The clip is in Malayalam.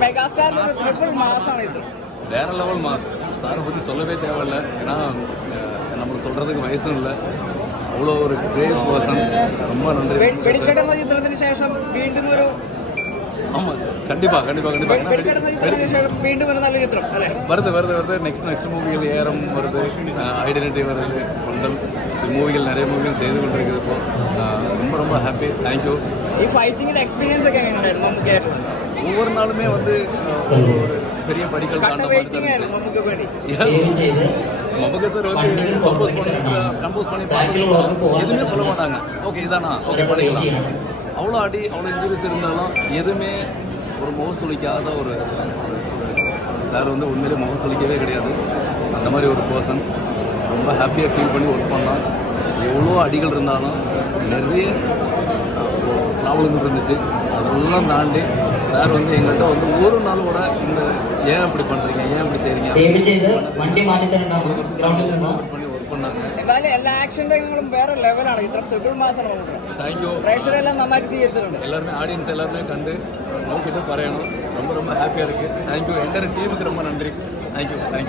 മെഗാസ്റ്റാറിന്റെ ഒരു ട്രിപ്പിൾ മാസാണ് ഇത് வேற லெவல் மாஸ் சாரை பற்றி சொல்லவே தேவையில்ல ஏன்னா அஹ், நம்மளுக்கு சொல்கிறதுக்கு வயசும் இல்லை அவ்வளோ ஒரு கிரேட் பர்சன் ரொம்ப நன்றி വെ- വെടിക്കെട്ട് എന്ന ചിത്രത്തിന് ശേഷം വീണ്ടും ഒരു ஆமாம் கண்டிப்பாக கண்டிப்பாக கண்டிப்பாக ஏன்னா വെടിക്കെട്ട് എന്ന ചിത്രത്തിന് ശേഷം വീണ്ടും ഒരു നല്ല ചിത്രം അല്ലെ வருது வருது வருது நெக்ஸ்ட் நெக்ஸ்ட் மூவிகள் ஏறம் வருது ஐடென்டிட்டி வருது கொண்டல் இது மூவிகள் நிறைய மூவிகள் செய்து கொண்டிருக்குது இப்போ அஹ், ரொம்ப ரொம்ப ஹாப்பி தேங்க்யூ ഈ ഫൈറ്റിംഗിന്റെ എക്സ്പീരിയൻസ് ഒക്കെ എങ്ങനെയുണ്ടായിരുന്നു നമുക്കായിരുന്നു ஒவ்வொரு நாளுமே வந்து ஒரு பெரிய படிக்கல் தாண்ட மாதிரி மமுக சார் வந்து கம்போஸ் பண்ணி கம்போஸ் பண்ணி எதுவுமே சொல்ல மாட்டாங்க. ஓகே இதானா? ஓகே. பண்ணிக்கலாம் அவ்வளோ அடி அவ்வளோ இன்ஜுரிஸ் இருந்தாலும் எதுவுமே ஒரு முகசுளிக்காத ஒரு சார் வந்து உண்மையிலே முகம் சொல்லிக்கவே கிடையாது. அந்த மாதிரி ஒரு பர்சன் ரொம்ப ஹாப்பியாக ஃபீல் பண்ணி ஒர்க் பண்ணலாம் எவ்வளோ அடிகள் இருந்தாலும் நிறைய ப்ராப்ளம் இருந்துச்சு. அதெல்லாம் தாண்டி சார் வந்து எங்கள்கிட்ட வந்து ஒரு நாள் கூட இந்த ஏன் அப்படி பண்ணுறீங்க ஏன் அப்படி செய்கிறீங்க பண்ணி ஒர்க் பண்ணாங்க. എന്തായാലും എല്ലാ ആക്ഷൻ രംഗങ്ങളും വേറെ ലെവലാണ് ഇത്ര ട്രിപ്പിൾ മാസാണ് നമുക്ക് தேங்க்யூ പ്രേക്ഷകരെല്ലാം നന്നായിട്ട് സ്വീകരിച്ചിട്ടുണ്ട് எல்லாருமே ஆடியன்ஸ் எல்லாருமே கண்டு நோக்கிட்டு பறையணும் ரொம்ப ரொம்ப ஹாப்பியாக இருக்குது தேங்க்யூ என்டர் டீமுக்கு ரொம்ப நன்றி தேங்க்யூ தேங்க்யூ